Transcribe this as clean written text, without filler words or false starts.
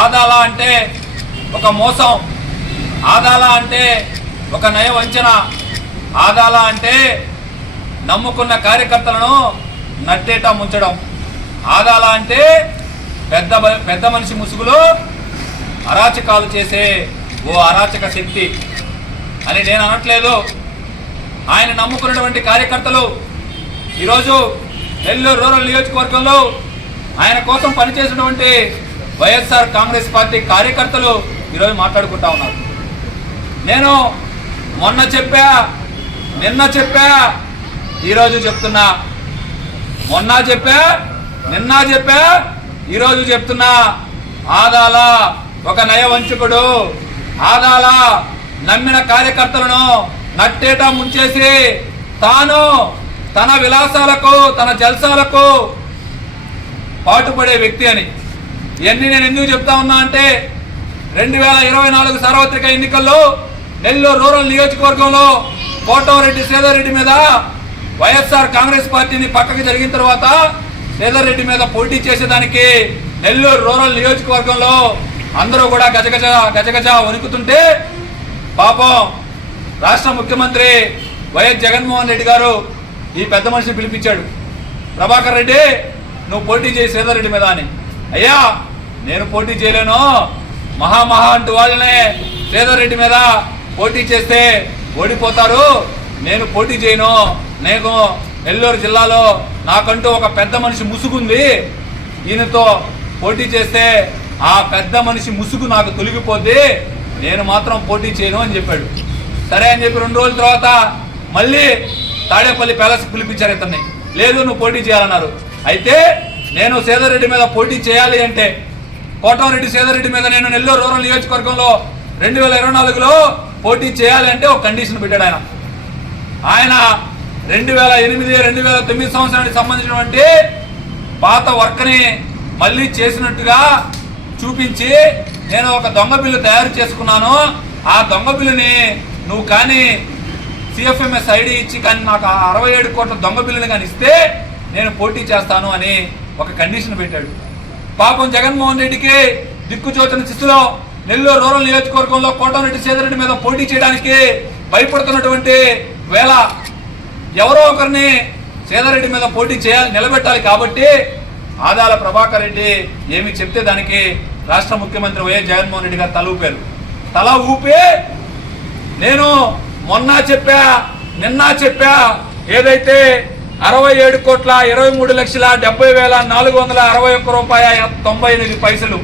ఆదాల అంటే ఒక మోసం, ఆదాల అంటే ఒక నయ వంచన, ఆదాల అంటే నమ్ముకున్న కార్యకర్తలను నట్టేట ముంచడం, ఆదాల అంటే పెద్ద మనిషి ముసుగులో అరాచకాలు చేసే ఓ అరాచక శక్తి అని నేను అనట్లేదు. ఆయన నమ్ముకున్నటువంటి కార్యకర్తలు ఈరోజు నెల్లూరు రూరల్ నియోజకవర్గంలో ఆయన కోసం పనిచేసినటువంటి వైఎస్ఆర్ కాంగ్రెస్ పార్టీ కార్యకర్తలు ఈరోజు మాట్లాడుకుంటా ఉన్నారు. నేను మొన్న చెప్పా, నిన్న చెప్పా, ఈరోజు చెప్తున్నా. మొన్న చెప్పా, నిన్న చెప్పా, ఈరోజు చెప్తున్నా. ఆదాల ఒక నయవంచకుడు, ఆదాల నమ్మిన కార్యకర్తలను నట్టేట ముంచేసి తాను తన విలాసాలకు తన జల్సాలకు పాటుపడే వ్యక్తి అని. ఇవన్నీ నేను ఎందుకు చెప్తా ఉన్నా అంటే 2024 సార్వత్రిక ఎన్నికల్లో నెల్లూరు రూరల్ నియోజకవర్గంలో కోటమిరెడ్డి శ్రీధర్ రెడ్డి మీద వైఎస్ఆర్ కాంగ్రెస్ పార్టీని పక్కకి జరిగిన తర్వాత శ్రీధర్ రెడ్డి మీద పోటీ చేసేదానికి నెల్లూరు రూరల్ నియోజకవర్గంలో అందరూ కూడా గజగజ వణుకుతుంటే పాపం రాష్ట్ర ముఖ్యమంత్రి వైఎస్ జగన్మోహన్ రెడ్డి గారు ఈ పెద్ద మనిషిని పిలిపించాడు. ప్రభాకర్ రెడ్డి నువ్వు పోటీ చేయి శ్రీధర్ రెడ్డి మీద అని. అయ్యా నేను పోటీ చేయలేను, మహా అంటూ వాళ్ళనే శ్రీధర్ రెడ్డి మీద పోటీ చేస్తే ఓడిపోతారు, నేను పోటీ చేయను. నేను నెల్లూరు జిల్లాలో నాకంటూ ఒక పెద్ద మనిషి ముసుగుంది, ఈయనతో పోటీ చేస్తే ఆ పెద్ద మనిషి ముసుగు నాకు తొలగిపోద్ది, నేను మాత్రం పోటీ చేయను అని చెప్పాడు. సరే అని చెప్పి 2 రోజుల తర్వాత మళ్ళీ తాడేపల్లి ప్యాలెస్ పిలిపించారు ఇతన్ని. లేదు నువ్వు పోటీ చేయాలన్నారు. అయితే నేను శ్రీధర్ రెడ్డి మీద పోటీ చేయాలి అంటే, కోటమిరెడ్డి శ్రీధర్ రెడ్డి మీద నేను నెల్లూరు రూరల్ నియోజకవర్గంలో 2024లో పోటీ చేయాలి అంటే ఒక కండిషన్ పెట్టాడు ఆయన. ఆయన 2008-2009 సంవత్సరానికి సంబంధించినటువంటి పాత వర్క్ని మళ్ళీ చేసినట్టుగా చూపించి నేను ఒక దొంగ బిల్లు తయారు చేసుకున్నాను, ఆ దొంగ బిల్లుని నువ్వు కానీ సిఎఫ్ఎంఎస్ ఐడి ఇచ్చి కానీ నాకు 67 కోట్ల దొంగ బిల్లుని కానీ ఇస్తే నేను పోటీ చేస్తాను అని ఒక కండిషన్ పెట్టాడు. పాపం జగన్మోహన్ రెడ్డికి దిక్కుచోచని స్థితిలో నెల్లూరు రూరల్ నియోజకవర్గంలో కోటమిరెడ్డి శ్రీధర్ రెడ్డి మీద పోటీ చేయడానికి భయపడుతున్నటువంటి వేళ ఎవరో ఒకరిని శ్రీధర్ రెడ్డి మీద పోటీ నిలబెట్టాలి కాబట్టి ఆదాల ప్రభాకర్ రెడ్డి ఏమి చెప్తే దానికి రాష్ట్ర ముఖ్యమంత్రి వైఎస్ జగన్మోహన్ రెడ్డి గారు తల ఊపి నేను మొన్న చెప్పా, నిన్న చెప్పా, ఏదైతే 67,23,70,461 రూపాయల 98 పైసలు